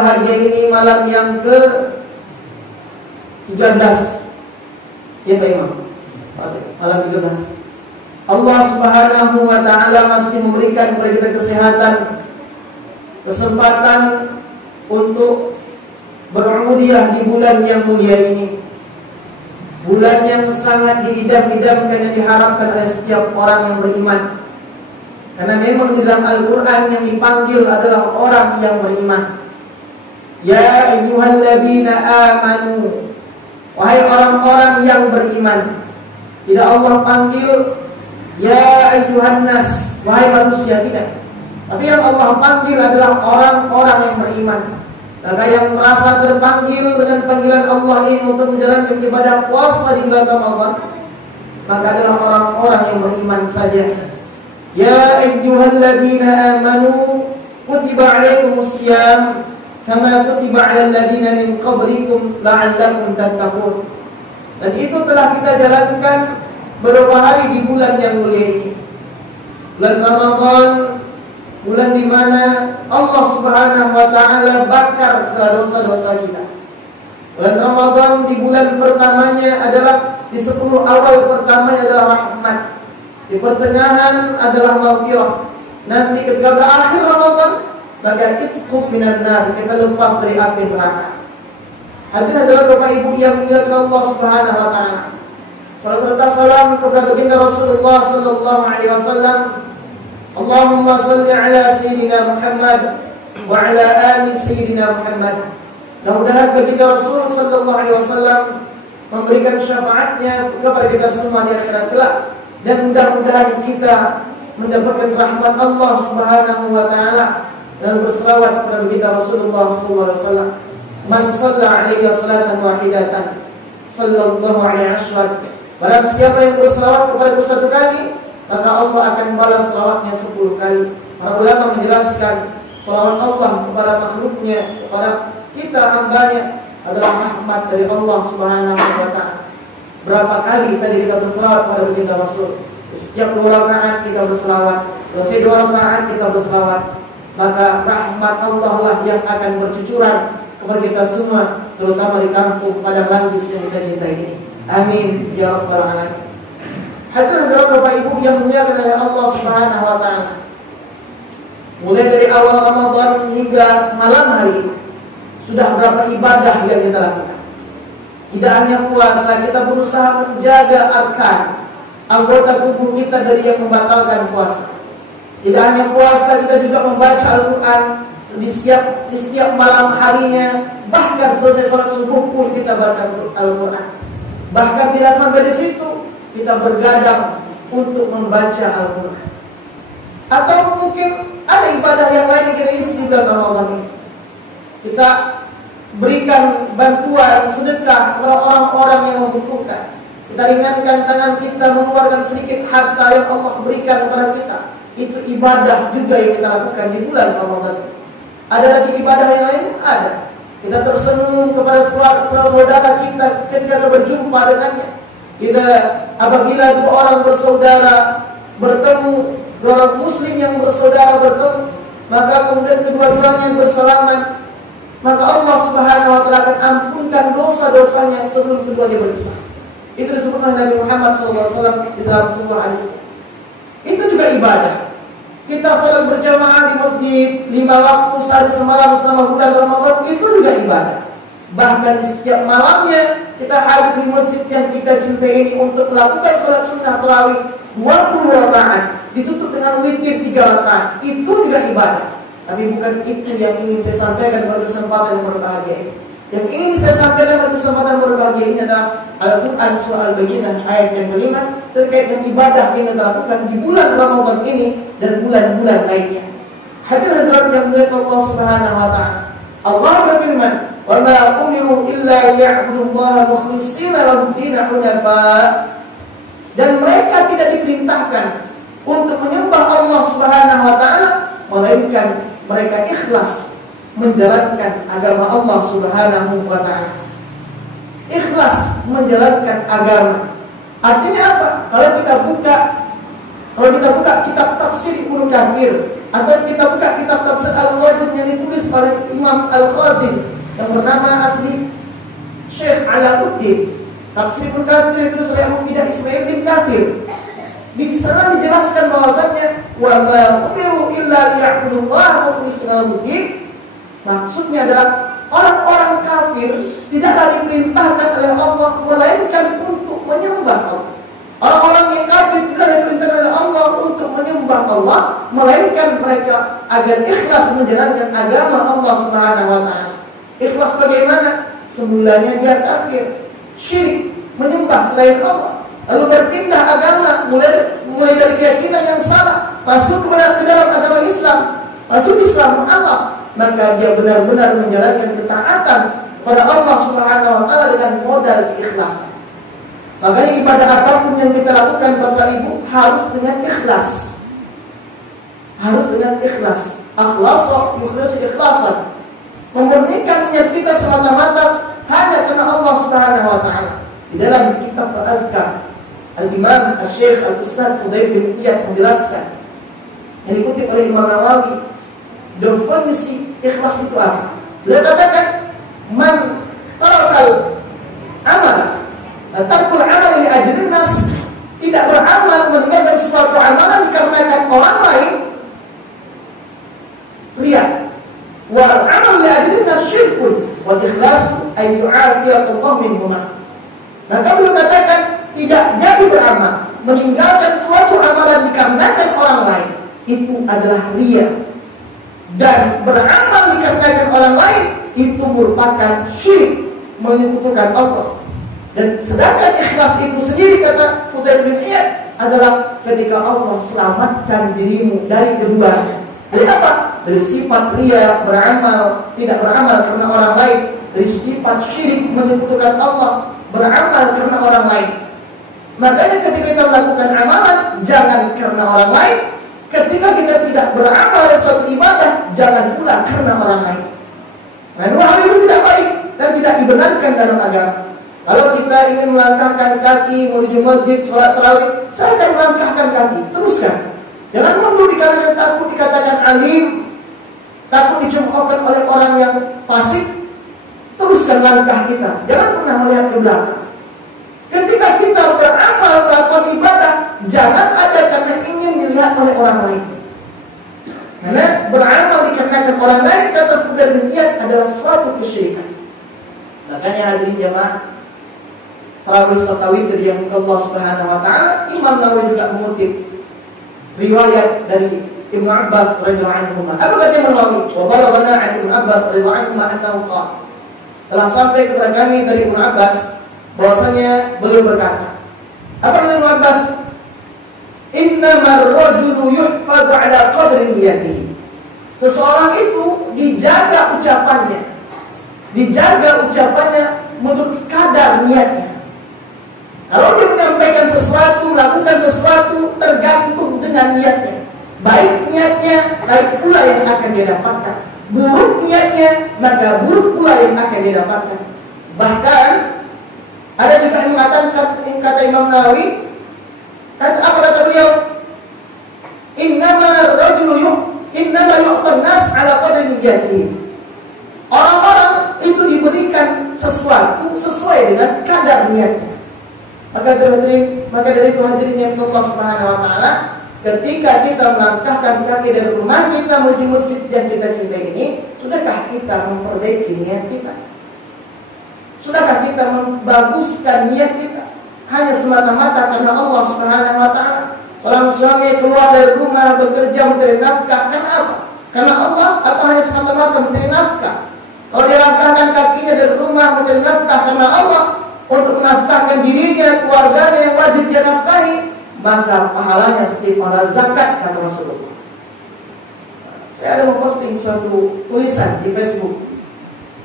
berbahagia ini malam yang ke-13. Ya Pak Imam. Malam 13. Allah Subhanahu wa taala masih memberikan kepada kita kesehatan, kesempatan untuk berumrah di bulan yang mulia ini. Bulan yang sangat diidam-idamkan dan diharapkan oleh setiap orang yang beriman. Karena memang di dalam Al-Quran yang dipanggil adalah orang yang beriman. Ya ayyuhalladzina amanu, wahai orang-orang yang beriman. Tidak Allah panggil ya ayyuhan nas, wahai manusia, tidak. Tapi yang Allah panggil adalah orang-orang yang beriman. Maka yang merasa terpanggil dengan panggilan Allah ini untuk menjalankan ibadah puasa di bulan Ramadan, maka adalah orang-orang yang beriman saja. Ya ayyuhalladzina amanu kutiba alaikumussyam kama kutiba alal ladzina min qablikum la'allakum tattaqun. Dan itu telah kita jalankan beberapa hari di bulan yang mulia ini. Bulan Ramadan, bulan di mana Allah Subhanahu wa taala bakar segala dosa-dosa kita. Bulan Ramadan di bulan pertamanya adalah di 10 awal pertamanya adalah rahmat. Di pertengahan adalah maghfirah. Nanti ketika berakhir Ramadan, maka itqub minan nar, kita lepas dari api neraka. Hadirin adalah Bapak Ibu yang dimuliakan Allah Subhanahu wa taala. Salawat dan salam kepada baginda Rasulullah sallallahu alaihi wasallam. Allahumma salli ala sayyidina Muhammad wa ala ali sayyidina Muhammad. Mudah-mudahan baginda Rasul sallallahu alaihi wasallam memberikan syafaatnya kepada kita semua di akhirat kelak, dan mudah-mudahan kita mendapatkan rahmat Allah Subhanahu wa taala dan berselawat kepada baginda Rasulullah sallallahu alaihi wasallam. Man shalla alaihi salatan wahidatan sallallahu alaihi wasallam. Barang siapa yang berselawat kepada satu kali, maka Allah akan balas selawatnya 10 kali. Para ulama menjelaskan selawat Allah kepada makhluknya, kepada kita hambanya adalah rahmat dari Allah Subhanahu wa taala. Berapa kali tadi kita berselawat kepada baginda Rasul? Setiap 2 rakaat kita berselawat, selesai 2 rakaat kita berselawat. Maka rahmat Allah lah yang akan bercucuran kepada kita semua, terutama di kampung Padang Langgis yang kita cintai ini. Amin ya rabbal alamin. Hadirin Bapak Ibu yang dimuliakan oleh Allah Subhanahu wa taala. Mulai dari awal Ramadan hingga malam hari ini, sudah berapa ibadah yang kita lakukan. Tidak hanya puasa, kita berusaha menjaga arkan anggota tubuh kita dari yang membatalkan puasa. Tidak hanya puasa, kita juga membaca Al-Quran di setiap malam harinya. Bahkan selesai salat subuh pun kita baca Al-Quran. Bahkan tidak sampai di situ, kita bergadang untuk membaca Al-Quran. Atau mungkin ada ibadah yang lain yang kita isi di bulan Ramadan ini. Kita berikan bantuan sedekah kepada orang-orang yang membutuhkan. Kita ringankan tangan kita, mengeluarkan sedikit harta yang Allah berikan kepada kita. Itu ibadah juga yang kita lakukan di bulan Ramadan. Ada lagi ibadah yang lain? Ada. Kita tersenyum kepada saudara kita ketika kita berjumpa dengannya. Kita apabila 2 orang bersaudara bertemu, 2 orang muslim yang bersaudara bertemu, maka kemudian kedua-duanya bersalaman, maka Allah Subhanahu wa taala akan ampunkan dosa-dosanya sebelum keduanya berpisah. Itu disebut oleh Nabi Muhammad SAW di dalam sebuah hadis. Itu juga ibadah. Kita salat berjamaah di masjid 5 waktu sehari semalam selama bulan Ramadan, itu juga ibadah. Bahkan di setiap malamnya kita hadir di masjid yang kita cintai ini untuk melakukan salat sunnah tarawih 20 rakaat, ditutup dengan witir 3 rakaat. Itu juga ibadah. Tapi bukan itu yang ingin saya sampaikan pada kesempatan yang berbahagia ini. Yang ingin saya sampaikan pada kesempatan berbahagia ini adalah Al-Quran surah Al-Baqarah ayat yang kelima terkait dengan ibadah yang kita lakukan di bulan Ramadan ini dan bulan-bulan lainnya. Hadirin yang mulia Allah Subhanahu wa taala. Allah berfirman, "Wa ma umiru illa liya'budullaha mukhlishina lahu-d-din hunafa." Dan mereka tidak diperintahkan untuk menyembah Allah Subhanahu wa taala, melainkan mereka ikhlas menjalankan agama Allah Subhanahu wa taala. Ikhlas menjalankan agama. Artinya apa? Kalau kita buka Kalau kita buka kitab tafsir Ibnu Katsir atau kita buka kitab tafsir Al-Khazin yang ditulis oleh Imam Al-Khazin yang bernama asli Syekh Alauddin, tafsir Ibnu Katsir itu oleh Muhammad Ismail bin Katsir. Di sana dijelaskan bahwasannya wa ma umiru illa liya'budullaha mukhlisina lahu-din. Maksudnya adalah orang-orang kafir tidaklah diperintahkan oleh Allah melainkan untuk menyembah Allah. Orang-orang yang kafir tidak diperintahkan oleh Allah untuk menyembah Allah, melainkan mereka agar ikhlas menjalankan agama Allah Subhanahu wa taala. Ikhlas bagaimana? Semulanya dia kafir, syirik, menyembah selain Allah, lalu berpindah agama, mulai dari keyakinan yang salah, masuk ke dalam agama Islam, masuk Islam Allah, maka dia benar-benar menjalankan ketaatan kepada Allah Subhanahu wa taala dengan modal keikhlasan. Makanya ibadah apapun yang kita lakukan Bapak Ibu harus dengan ikhlas. Harus dengan ikhlas. Akhlasa yukhlisu ikhlasan. Memurnikan niat kita semata-mata hanya karena Allah Subhanahu wa taala. Di dalam kitab Al-Azkar, Al-Imam Al-Syekh Al-Ustaz Fudail bin Iyad menjelaskan yang dikutip oleh Imam Nawawi, definisi ikhlas itu apa? Beliau katakan, man tarakal amal, tarkul amal li ajrin nas, tidak beramal meninggalkan suatu amalan dikarenakan orang lain, riya. Wal amal li ajrin nas syirkun wal ikhlas ay yu'afiyatullah minhuma. Maka beliau katakan, tidak jadi beramal meninggalkan suatu amalan dikarenakan orang lain, itu adalah riya. Dan beramal dikarenakan orang lain itu merupakan syirik, menyekutukan Allah. Dan sedangkan ikhlas itu sendiri, kata Fudail bin Iyad, adalah ketika Allah selamatkan dirimu dari keduanya. Dari apa? Dari sifat riya, beramal, tidak beramal karena orang lain. Dari sifat syirik, menyekutukan Allah, beramal karena orang lain. Makanya ketika kita melakukan amalan, jangan karena orang lain. Ketika kita tidak beramal suatu ibadah, jangan pula karena orang lain. Nah, dua hal itu tidak baik dan tidak dibenarkan dalam agama. Kalau kita ingin melangkahkan kaki menuju masjid, sholat tarawih, saya akan melangkahkan kaki, teruskan. Jangan mundur dikarenakan takut dikatakan alim, takut dicemoohkan oleh orang yang fasik. Teruskan langkah kita, jangan pernah melihat ke belakang. Ketika kita beramal melakukan ibadah, jangan ada karena ingin dilihat oleh orang lain. Karena beramal dikarenakan orang lain, kata Fudail bin Iyad, adalah suatu kesyirikan. Makanya hadirin jamaah, tarawih serta witir yang Allah Subhanahu wa taala, Imam Nawawi juga mengutip riwayat dari Ibnu Abbas radhiyallahu anhu. Apa kata Imam Nawawi? Wa balaghana an Ibnu Abbas radhiyallahu anhu annahu qala, telah sampai kepada kami dari Ibnu Abbas bahwasanya beliau berkata, apa kata Ibnu Abbas? Innamar rajulu yuhfadhu ala qadri niyatihi. Seseorang itu dijaga ucapannya menurut kadar niatnya. Kalau dia menyampaikan sesuatu, melakukan sesuatu, tergantung dengan niatnya. Baik niatnya, baik pula yang akan dia dapatkan. Buruk niatnya, maka buruk pula yang akan dia dapatkan. Bahkan ada juga yang mengatakan, kata Imam Nawawi, apa kata beliau? Innama yu'tan nas ala qadri niyyatihi. Orang-orang itu diberikan sesuatu sesuai dengan kadar niatnya. Maka dari itu hadirin yang Allah Subhanahu wa taala, ketika kita melangkahkan kaki dari rumah kita menuju masjid yang kita cintai ini, sudahkah kita memperbaiki niat kita? Sudahkah kita membaguskan niat kita? Hanya semata-mata karena Allah Subhanahu wa taala. Seorang suami keluar dari rumah bekerja mencari nafkah, karena apa? Karena Allah atau hanya semata-mata mencari nafkah? Kalau dia langkahkan kakinya dari rumah mencari nafkah karena Allah, untuk menafkahkan dirinya, keluarganya yang wajib dia nafkahi, maka pahalanya seperti pahala zakat, kata Rasulullah. Saya ada memposting suatu tulisan di Facebook.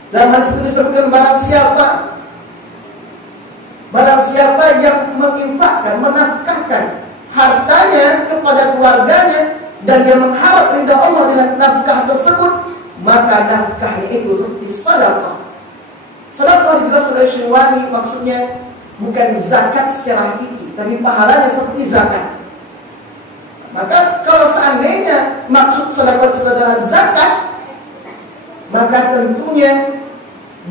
Dalam hadis itu disebutkan, barang siapa yang menginfakkan, menafkahkan hartanya kepada keluarganya dan dia mengharap ridha Allah dengan nafkah tersebut, maka nafkahnya itu seperti sedekah. Sedekah dijelaskan oleh Syirwani, maksudnya bukan zakat secara hakiki, tapi pahalanya seperti zakat. Maka kalau seandainya maksud sedekah zakat, maka tentunya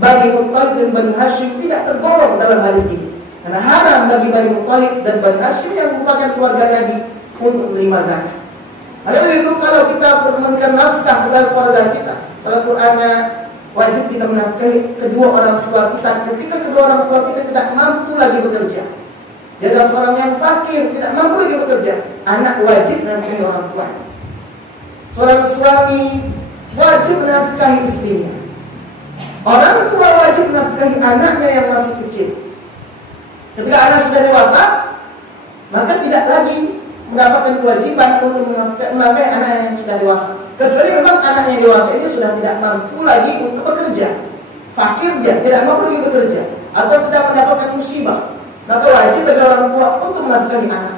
Bani Muttalib dan Bani Hashim tidak tergolong dalam hadis ini. Karena haram bagi Bani Muttalib dan Bani Hashim yang merupakan keluarga Nabi untuk menerima zakat. Oleh itu kalau kita memberikan nafkah kepada keluarga kita, selaku anak, wajib kita menafkahi kedua orang tua kita ketika kedua orang tua kita tidak mampu lagi bekerja. Dia adalah seorang yang fakir, tidak mampu lagi bekerja. Anak wajib menafkahi orang tua. Seorang suami wajib menafkahi istrinya. Orang tua wajib menafkahi anaknya yang masih kecil. Ketika anak sudah dewasa, maka tidak lagi mendapatkan kewajiban untuk menafkahi anak yang sudah dewasa. Kecuali memang anak yang dewasa ini sudah tidak mampu lagi untuk bekerja, fakir dia, tidak mampu lagi bekerja, atau sudah mendapatkan musibah, maka wajib bagi orang tua untuk menafkahi anak.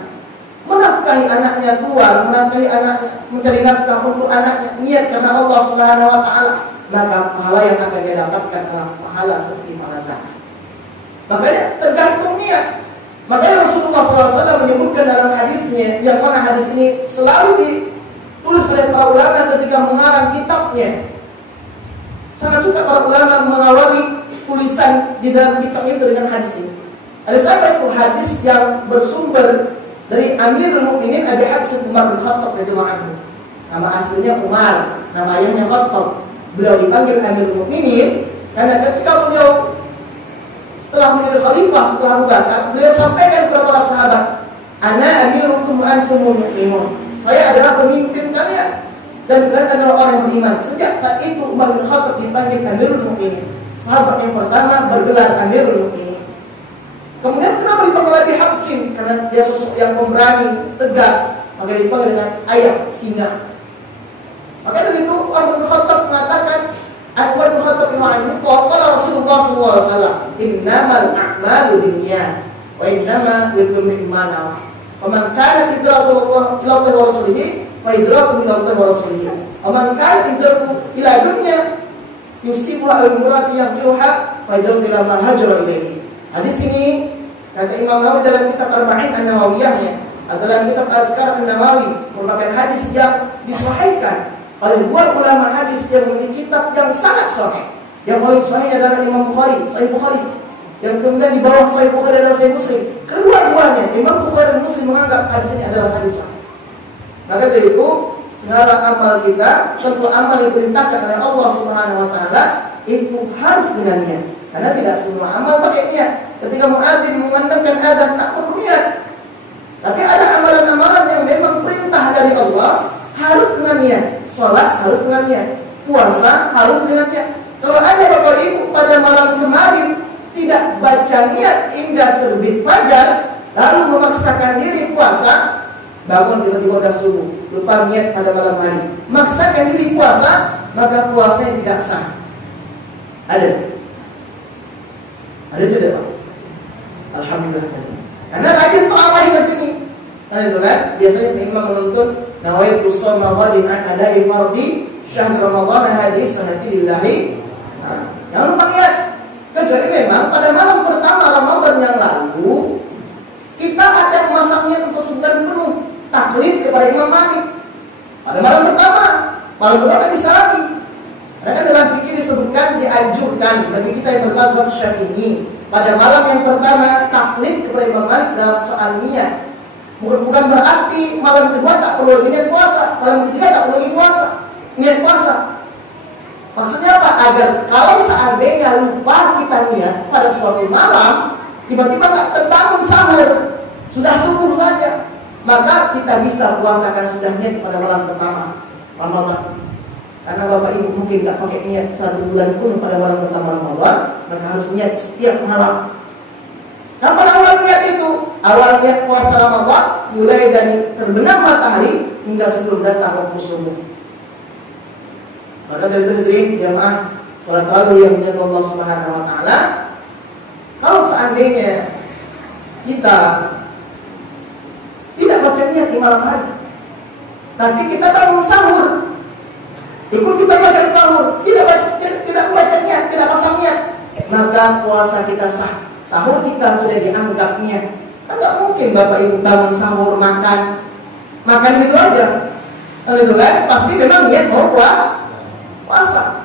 Menafkahi anaknya keluar, menafkahi anaknya, mencari nafkah untuk anaknya, niat karena Allah Subhanahu wa taala, maka pahala yang akan dia dapatkan adalah pahala seperti pahala zakat. Makanya tergantung niat. Makanya Rasulullah SAW menyebutkan dalam hadisnya, yang mana hadis ini selalu ditulis oleh para ulama ketika mengarang kitabnya. Sangat suka para ulama mengawali tulisan di dalam kitab itu dengan hadis ini. Ada siapa itu? Hadis yang bersumber dari Amirul Mukminin Abi Hafs Umar bin Khattab radhiyallahu anhu. Nama aslinya Umar, nama ayahnya Khattab. Beliau dipanggil Amirul Mukminin karena ketika beliau setelah menjadi khalifah setelah Abu Bakar, beliau sampaikan kepada para sahabat, "Ana amirukum wa antumul mu'minun." Saya adalah pemimpin kalian dan kalian adalah orang yang beriman. Sejak saat itu Umar bin Khattab dipanggil Amirul Mukminin. Sahabat yang pertama bergelar Amirul Mukminin. Kemudian kenapa dipanggil lagi Hafsin? Karena dia sosok yang pemberani, tegas, maka dipanggil dengan ayah singa. Maka dari itu Umar bin Khattab mengatakan, Umar bin Khattab radhiyallahu anhu, qala Rasulullah sallallahu alaihi wasallam, "Innamal a'malu binniyat wa innama likulli imrin ma nawa. Faman kana hijratuhu ila Allah wa rasulihi, fa hijratuhu ila Allah wa rasulihi. Wa man kana hijratuhu ila dunya yusibuha al-murati yaqiruha, fa hijratuhu ila ma hajara ilaihi." Hadis ini kata Imam Nawawi dalam kitab Arba'in An-Nawawiyahnya, atau dalam kitab Azkar An-Nawawi, merupakan hadis yang disahihkan oleh dua ulama hadis yang memiliki kitab yang sangat sahih. Yang paling sahih adalah Imam Bukhari, Sahih Bukhari. Yang kemudian di bawah Sahih Bukhari adalah Sahih Muslim. Kedua-duanya Imam Bukhari dan Muslim menganggap hadis ini adalah hadis sahih. Maka dari itu, segala amal kita, tentu amal yang diperintahkan oleh Allah Subhanahu wa taala itu harus dengan niat. Karena tidak semua amal pakai niat. Ketika muadzin mengandangkan adzan tak perlu niat. Tapi ada amalan-amalan yang memang perintah dari Allah harus dengan niat. Salat harus dengan niat, puasa harus dengan niat. Kalau ada Bapak Ibu pada malam kemarin tidak baca niat hingga terbit fajar, lalu memaksakan diri puasa, bangun tiba-tiba udah subuh, lupa niat pada malam hari, maksakan diri puasa, maka puasanya tidak sah. Ada tidak Pak? Alhamdulillah. Karena rajin terawih ke sini. Karena itu kan biasanya imam menuntun nawaitu shauma ghadin an ada'i fardhi syahr ramadhan hadis sanati lillahi. Jangan lupa niat. Kecuali memang pada malam pertama Ramadan yang lalu kita ada masaknya untuk sebulan penuh taklid kepada Imam Malik. Pada malam pertama, malam kedua tak bisa lagi. Karena kan dalam fikih disebutkan dianjurkan bagi kita yang bermazhab Syafi'i pada malam yang pertama taklid kepada Imam Malik dalam soal niat. Bukan berarti malam kedua tak perlu lagi niat puasa, malam ketiga tak perlu lagi puasa, niat puasa. Maksudnya apa? Agar kalau seandainya lupa kita niat pada suatu malam, tiba-tiba tak terbangun sahur, sudah subuh saja, maka kita bisa puasakan sudah niat pada malam pertama Ramadan. Karena Bapak Ibu mungkin tak pakai niat 1 bulan pun pada malam pertama Ramadan, maka harus niat setiap malam. Kapan awal niat itu? Awal niat puasa Ramadan mulai dari terbenam matahari hingga sebelum datang waktu subuh. Maka dari itu jamaah salat tarawih yang dimuliakan Allah Subhanahu wa taala, kalau seandainya kita tidak baca niat di malam hari, tapi kita bangun sahur, ikut kita baca sahur, tidak baca niat, tidak pasang niat, maka puasa kita sah. Sahur kita sudah dianggap niat. Kan nggak mungkin Bapak Ibu bangun sahur makan, makan gitu aja. Kalau itu kan pasti memang niat mau puasa.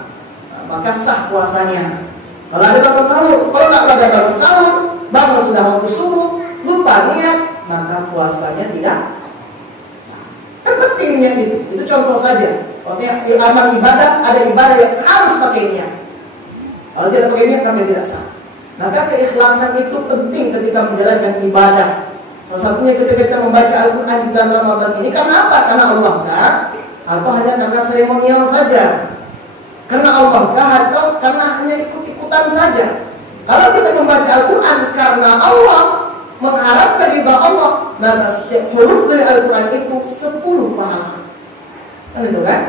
Nah, maka sah puasanya. Kalau ada bangun sahur, kalau nggak ada bangun sahur, bangun sudah waktu subuh, lupa niat, maka puasanya tidak sah. Kan penting niat itu contoh saja. Maksudnya amal ibadah, ada ibadah yang harus pakai niat. Kalau tidak pakai niat, maka tidak sah. Maka keikhlasan itu penting ketika menjalankan ibadah. Salah satunya ketika kita membaca Al-Quran di bulan Ramadan ini, karena apa? Karena Allah kah? Atau hanya karena seremonial saja? Karena Allah kah? Atau karena hanya ikut-ikutan saja? Kalau kita membaca Al-Quran karena Allah, mengharapkan ridha Allah, maka setiap huruf dari Al-Quran itu 10 pahala. Kan itu kan?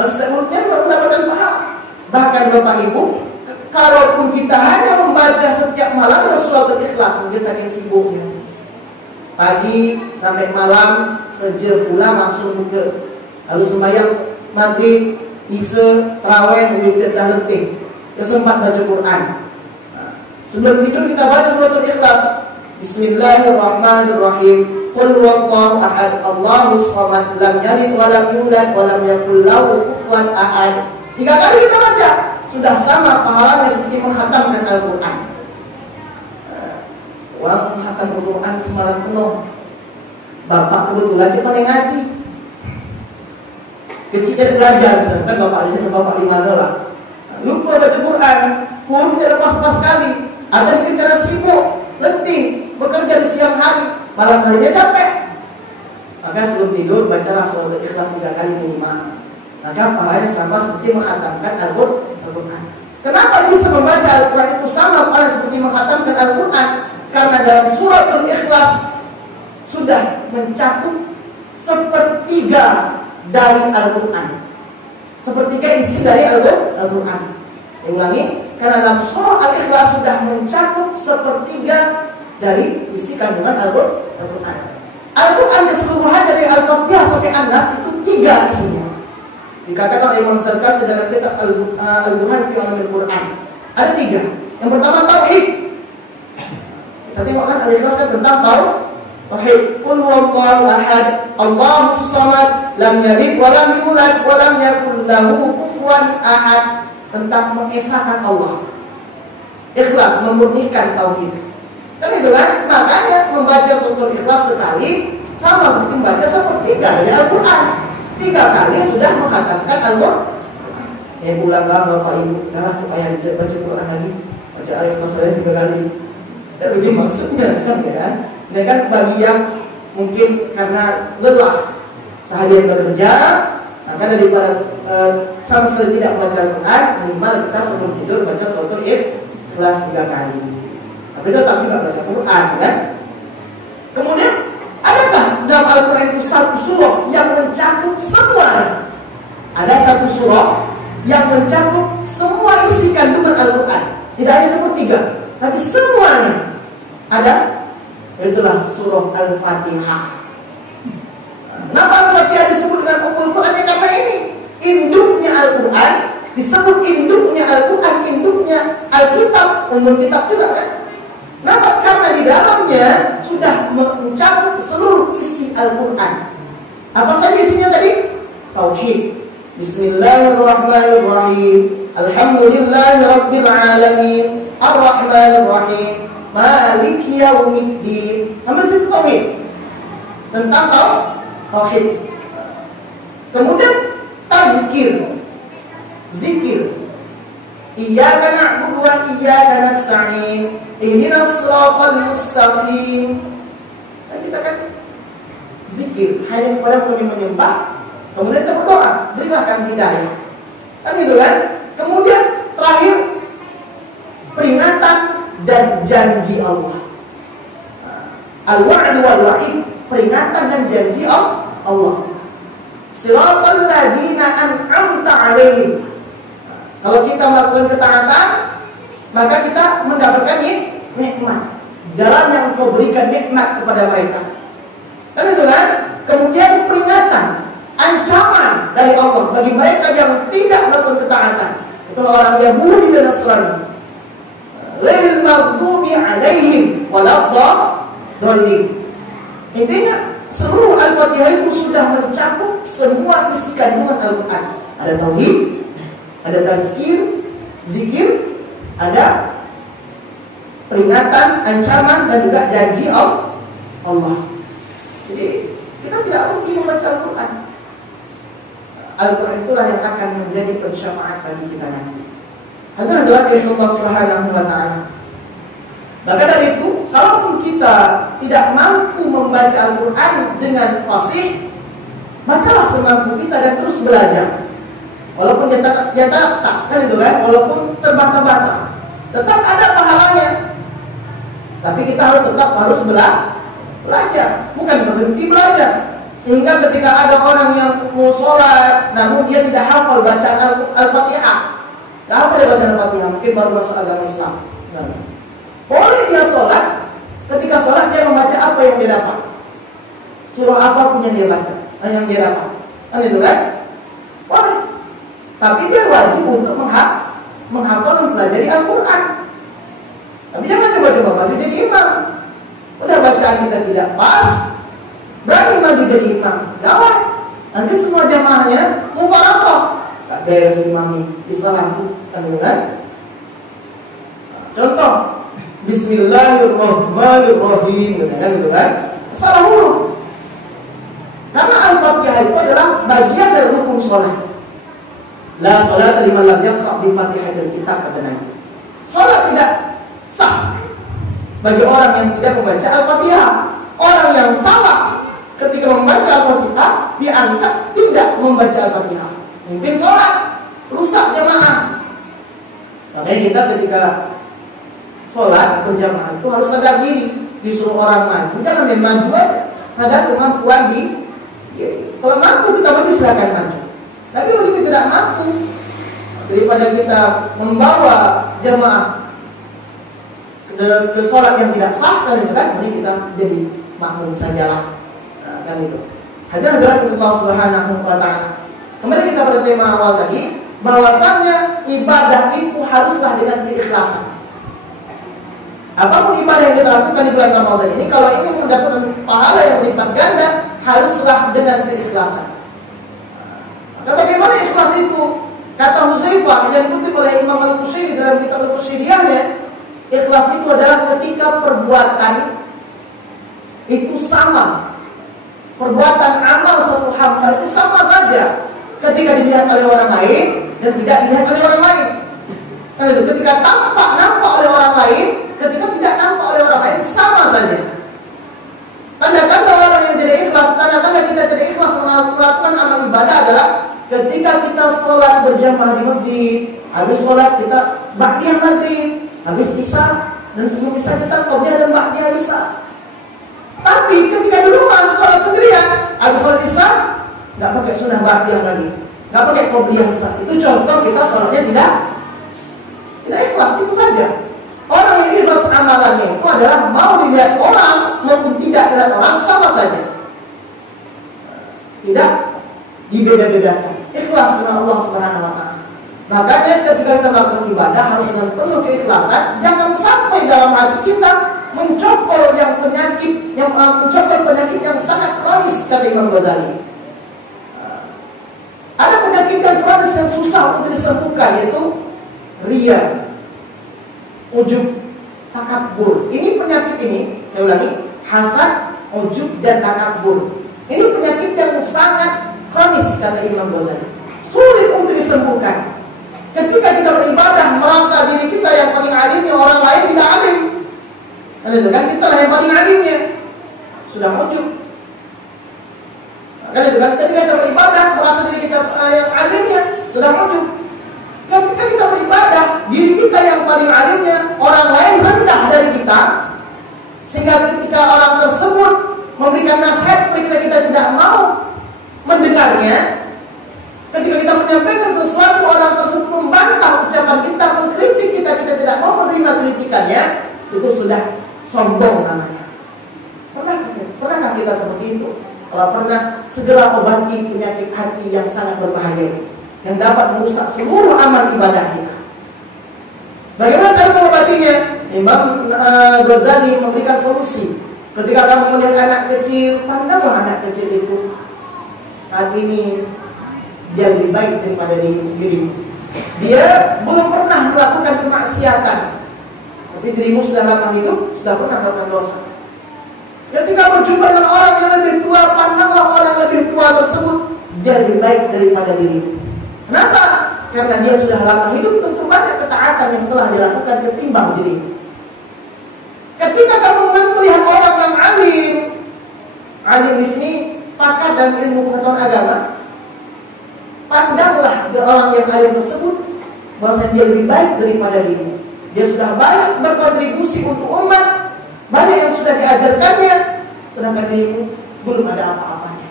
Dan setiap hurufnya mendapatkan pahala. Bahkan Bapak Ibu, kalaupun kita hanya membaca setiap malam suratul Ikhlas, mungkin saking sibuknya, pagi sampai malam kerja pulang langsung ke, lalu sembahyang maghrib, isya, tarawih, witir dah letih, kesempat baca Quran. Nah, sebelum tidur kita baca suratul Ikhlas. Bismillahirrahmanirrahim. Qul huwallahu ahad, Allahus samad, lam yalid wa lam yulad wa lam yakul lahu kufuwan ahad. 3 kali kita baca, sudah sama pahalanya seperti menghatamkan Al-Quran. Uang menghatam Al-Quran semalam penuh. Bapak kebetulan cepat ngaji. Kecilnya belajar, misalkan bapak di sini, bapak di mana lah. Lupa baca Quran, hurufnya lepas pas sekali. Ada yang kita sibuk, letih, bekerja di siang hari, malam harinya capek. Maka sebelum tidur bacalah surah Ikhlas 3 kali minimal. Maka pahalanya sama seperti menghatamkan Al-Quran. Kenapa bisa membaca Al-Quran itu sama pahalanya seperti menghatamkan Al-Quran? Karena dalam suratul Ikhlas sudah mencakup 1/3 dari Al-Quran. 1/3 isi dari Al-Quran. Saya ulangi, karena dalam surah Al-Ikhlas sudah mencakup 1/3 dari isi kandungan Al-Quran. Al-Quran keseluruhan dari Al-Fatihah sampai An-Nas itu 3 isinya. Dikatakan oleh Imam Zarkashi dalam kitab Al-Burhan fi Ulumil Quran. Ada 3. Yang pertama tauhid. Kita tengok kan Al-Ikhlas kan tentang tauhid. Qul huwallahu ahad, Allahus samad, lam yalid wa lam yulad wa lam yakul lahu kufuwan ahad. Tentang mengesahkan Allah. Ikhlas, memurnikan tauhid. Kan itu kan? Makanya membaca surah Ikhlas sekali sama seperti membaca 1/3 dari Al-Quran. 3 kali sudah menghatamkan Al-Quran. Pulang Bapak Ibu, jangan supaya tidak baca Quran lagi, baca ayat masalahnya 3 kali. Dan begini maksudnya kan ya. Ini kan bagi yang mungkin karena lelah seharian bekerja, maka daripada sama sekali tidak baca Al-Quran, minimal kita sebelum tidur baca surah Ikhlas 3 kali. Tapi tetap juga baca Quran kan. Kemudian adakah dalam Al-Quran itu satu surah yang mencakup semuanya? Ada satu surah yang mencakup semua isi kandungan Al-Quran. Tidak hanya 1/3, tapi semuanya ada. Itulah surah Al-Fatihah. Kenapa Al-Fatihah disebut dengan Ummul Quran? Karena ini induknya Al-Quran. Disebut induknya Al-Quran, induknya Alkitab, Ummul Kitab juga kan. Kenapa? Karena di dalamnya sudah mencakup seluruh isi Al-Quran. Apa saja isinya tadi? Tauhid. Bismillahirrahmanirrahim. Alhamdulillahirabbil alamin. Ar-Rahmanirrahim. Maliki yaumiddin. Sampai situ tauhid. Tentang tauhid. Kemudian tazkir. Zikir. Iyyaka na'budu wa iyyaka nasta'in. Ihdinas siratal mustaqim. Dan kita kan zikir hanya kepada kami menyembah, kemudian kita berdoa, berilah kami hidayah. Kan gitu kan? Kemudian terakhir peringatan dan janji Allah. Al-wa'd wal wa'id, peringatan dan janji Allah. Siratal ladzina an'amta 'alaihim. Kalau kita melakukan ketaatan, maka kita mendapatkan nikmat. Jalan yang Engkau berikan nikmat kepada mereka. Kan itu kan? Kemudian peringatan, ancaman dari Allah bagi mereka yang tidak melakukan ketaatan. Itu orang Yahudi dan Nasrani. Lil maghdubi 'alaihim waladdallin. Intinya seluruh Al-Fatihah itu sudah mencakup semua isi kandungan Al-Quran. Ada tauhid, ada tazkir, zikir, ada peringatan, ancaman, dan juga janji Allah. Jadi kita tidak rugi membaca Al-Quran. Al-Quran itulah yang akan menjadi pensyafaat bagi kita nanti. Hadirin dari Allah Subhanahu wa Ta'ala. Maka dari itu, kalaupun kita tidak mampu membaca Al-Quran dengan fasih, bacalah semampu kita dan terus belajar. Walaupun tak kan itu kan, walaupun terbata-bata, tetap ada pahalanya. Tapi kita harus belajar, bukan berhenti belajar. Sehingga ketika ada orang yang mau sholat, namun dia tidak hafal bacaan Al-Fatihah, nggak hafal dia bacaan Al-Fatihah, mungkin baru masuk agama Islam. Boleh dia sholat, ketika sholat dia membaca apa yang dia dapat, surah apapun yang dia baca, yang dia dapat, kan itu kan? Boleh. Tapi dia wajib untuk menghafal dan mempelajari Al-Quran. Tapi jangan coba-coba maju jadi imam. Udah bacaan kita tidak pas, berani maju jadi imam, gawat. Nanti semua jamaahnya mufaraqah, tak beres imami, disalahu, kan? Contoh, Bismillahirrahmanirrahim, gitu kan? Salah huruf. Karena Al-Fatihah itu adalah bagian dari rukun sholat. La sholata liman lam yaqra' bi Fatihatil Kitab, kata Nabi. Sholat tidak sah bagi orang yang tidak membaca Al-Fatihah. Orang yang salah ketika membaca Al-Fatihah diangkat tidak membaca Al-Fatihah. Mungkin sholat rusak jamaah. Makanya kita ketika sholat berjamaah itu harus sadar diri. Disuruh orang maju, jangan main maju aja. Sadar kemampuan kalau mampu kita maju, silakan maju. Tapi kalau kita tidak mampu, daripada kita membawa jamaah ke sholat yang tidak sah, kan itu kan, ini kita jadi makmum sajalah, kan itu. Hadirin Allah Subhanahu wa Ta'ala. Kembali kita pada tema awal tadi, bahwasannya ibadah itu haruslah dengan keikhlasan. Apapun ibadah yang kita lakukan di bulan Ramadan ini, kalau ingin mendapatkan pahala yang berlipat ganda, haruslah dengan keikhlasan. Maka bagaimana ikhlas itu? Kata Huzaifah yang dikutip oleh Imam Al-Qushairi dalam kitab Al-Qushairiyahnya, ikhlas itu adalah ketika perbuatan itu sama, perbuatan amal satu hamba itu sama saja ketika dilihat oleh orang lain dan tidak dilihat oleh orang lain. Karena itu ketika nampak oleh orang lain, ketika tidak nampak oleh orang lain, sama saja. Tanda-tanda orang yang tidak ikhlas, tanda-tanda kita tidak ikhlas melakukan amal ibadah adalah ketika kita sholat berjamaah di masjid, habis sholat kita ba'diyah maghrib, habis isya, dan sebelum isya kita qobliyah dan ba'diyah isya. Tapi ketika di rumah sholat sendirian, habis sholat isya nggak pakai sunnah ba'diyah lagi, nggak pakai qobliyah isya. Itu contoh kita sholatnya tidak ikhlas, itu saja. Orang yang ikhlas amalannya itu adalah mau dilihat orang maupun tidak dilihat orang, sama saja, tidak dibeda-bedakan. Ikhlas karena Allah Subhanahu wa Ta'ala. Makanya ketika kita melakukan ibadah harus dengan penuh keikhlasan. Jangan sampai dalam hati kita mencokol penyakit yang sangat kronis, kata Imam Ghazali. Ada penyakit yang kronis yang susah untuk disembuhkan, yaitu riya, ujub, takabur. Ini penyakit ini, saya ulangi, hasad, ujub, dan takabur. Ini penyakit yang sangat kronis, kata Imam Ghazali. Sulit untuk disembuhkan. Ketika kita beribadah merasa diri kita yang paling alimnya, orang lain tidak alim. Dan itu kan kita lah yang paling alimnya, sudah ujub. Kan itu kan ketika kita beribadah merasa diri kita yang alimnya, sudah ujub. Ketika kita beribadah, diri kita yang paling alimnya, orang lain rendah dari kita, sehingga ketika orang tersebut memberikan nasihat ketika kita tidak mau mendengarnya, ketika kita menyampaikan sesuatu, orang tersebut membantah ucapan kita, mengkritik kita, kita tidak mau menerima kritikannya, itu sudah sombong namanya. Pernahkah kita seperti itu? Kalau pernah, segera obati penyakit hati yang sangat berbahaya, yang dapat merusak seluruh amal ibadah kita. Bagaimana cara mengobatinya? Imam Ghazali memberikan solusi. Ketika kamu melihat anak kecil, pandanglah anak kecil itu. Saat ini dia lebih baik daripada dirimu. Dia belum pernah melakukan kemaksiatan, tapi dirimu sudah lama hidup, sudah pernah melakukan dosa. Ketika berjumpa dengan orang yang lebih tua, pandanglah orang yang lebih tua tersebut, dia lebih baik daripada dirimu. Kenapa? Karena dia sudah lama hidup, tentu banyak ketaatan yang telah dilakukan ketimbang dirimu. Ketika kamu melihat orang yang alim di sini pakar dan ilmu pengetahuan agama, pandanglah ke orang yang alim tersebut bahwasanya dia lebih baik daripada dirimu. Dia sudah banyak berkontribusi untuk umat, banyak yang sudah diajarkannya, sedangkan dirimu belum ada apa-apanya.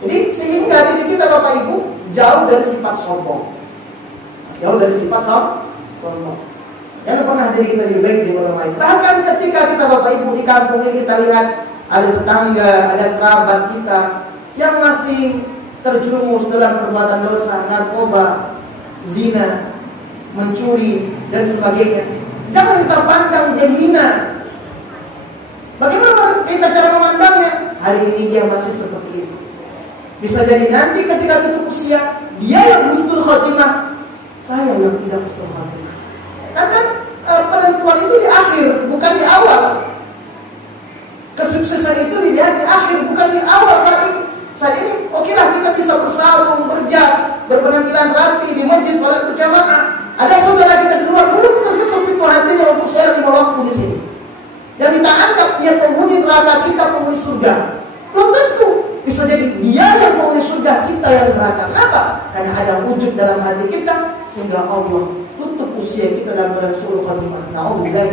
Jadi sehingga diri kita Bapak Ibu jauh dari sifat sombong, jauh dari sifat sombong. Jangan pernah diri kita lebih baik di orang lain. Bahkan ketika kita Bapak Ibu di kampung ini kita lihat ada tetangga, ada kerabat kita yang masih terjerumus dalam perbuatan dosa, narkoba, zina, mencuri dan sebagainya. Jangan kita pandang dia hina. Bagaimana kita cara memandangnya? Hari ini dia masih seperti itu. Bisa jadi nanti ketika tutup usia, dia yang husnul khotimah, saya yang tidak husnul khotimah. Karena penentuan itu di akhir, bukan di awal. Kesuksesan itu dilihat di akhir, bukan di awal. Saat ini, okelah kita bisa bersarung, berjas, berpenampilan rapi di masjid, salat berjamaah. Ada saudara kita di luar, belum tertutup pintu hatinya untuk sholat 5 waktu di sini. Dan kita anggap dia penghuni neraka, kita penghuni surga. Belum tentu. Bisa jadi dia yang penghuni surga, kita yang neraka. Kenapa? Karena ada wujud dalam hati kita, sehingga Allah tutup usia kita dalam keadaan suul khatimah. Na'udzubillah.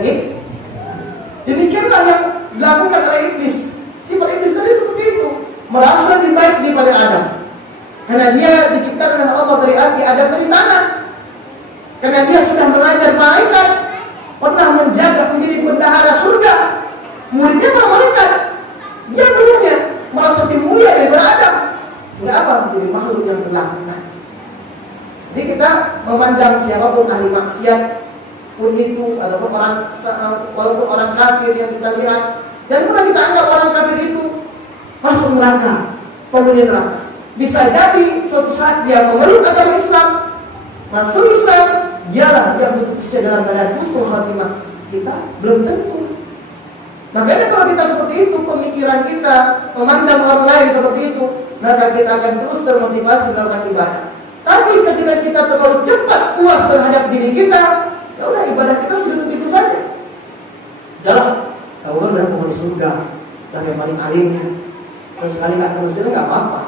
Demikianlah yang dilakukan oleh iblis. Sifat iblis tadi seperti itu, merasa lebih baik daripada Adam. Karena dia diciptakan oleh Allah dari api, Adam dari tanah. Karena dia sudah mengajar malaikat, pernah menjaga menjadi bendahara surga. Muridnya para malaikat, dia dulunya merasa lebih mulia daripada Adam. Sehingga apa? Menjadi makhluk yang terlakukan. Jadi kita memandang siapapun ahli maksiat pun itu, ataupun orang, walaupun orang kafir yang kita lihat, dan pernah kita anggap orang kafir itu masuk neraka, penghuni neraka. Bisa jadi suatu saat dia memeluk agama Islam, masuk Islam, dialah yang tutup usia dalam keadaan husnul khatimah. Kita belum tentu. Makanya kalau kita seperti itu, pemikiran kita memandang orang lain seperti itu, maka kita akan terus termotivasi melakukan ibadah. Tapi ketika kita terlalu cepat puas terhadap diri kita, ya udah ibadah kita sudah begitu saja. Dalam kalau udah penghuni surga, dan yang paling alimnya, sesekali nggak penghuni surga nggak apa-apa.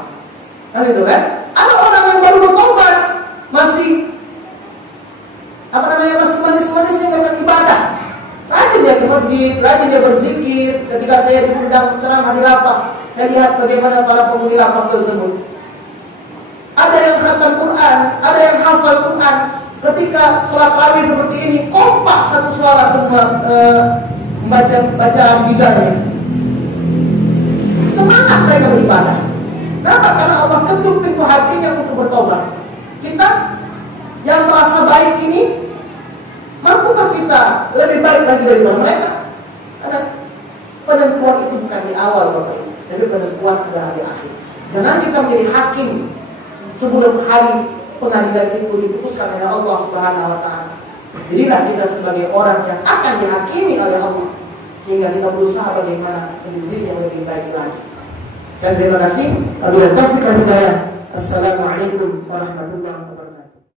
Kan itu kan? Ada orang yang baru bertobat, masih masih manis-manisnya melakukan ibadah. Rajin dia ke masjid, rajin dia berzikir. Ketika saya diundang ceramah di lapas, saya lihat bagaimana para penghuni lapas tersebut. Ada yang khatam Quran, ada yang hafal Quran. Ketika sholat tarawih seperti ini, kompak satu suara semua membaca bacaan bidangnya. Semangat mereka beribadah. Kenapa? Karena Allah ketuk pintu hatinya untuk bertobat. Kita yang merasa baik ini, mampukah kita lebih baik lagi daripada mereka? Karena penentuan itu bukan di awal, Bapak Ibu, tapi penentuan adalah di akhir. Jangan kita menjadi hakim sebelum hari pengadilan itu diputuskan oleh Allah Subhanahu wa taala. Jadilah kita sebagai orang yang akan dihakimi oleh Allah, sehingga kita berusaha bagaimana menjadi diri yang lebih baik lagi. Dan terima kasih. Wabillahi taufiq wal hidayah. Assalamualaikum warahmatullahi wabarakatuh.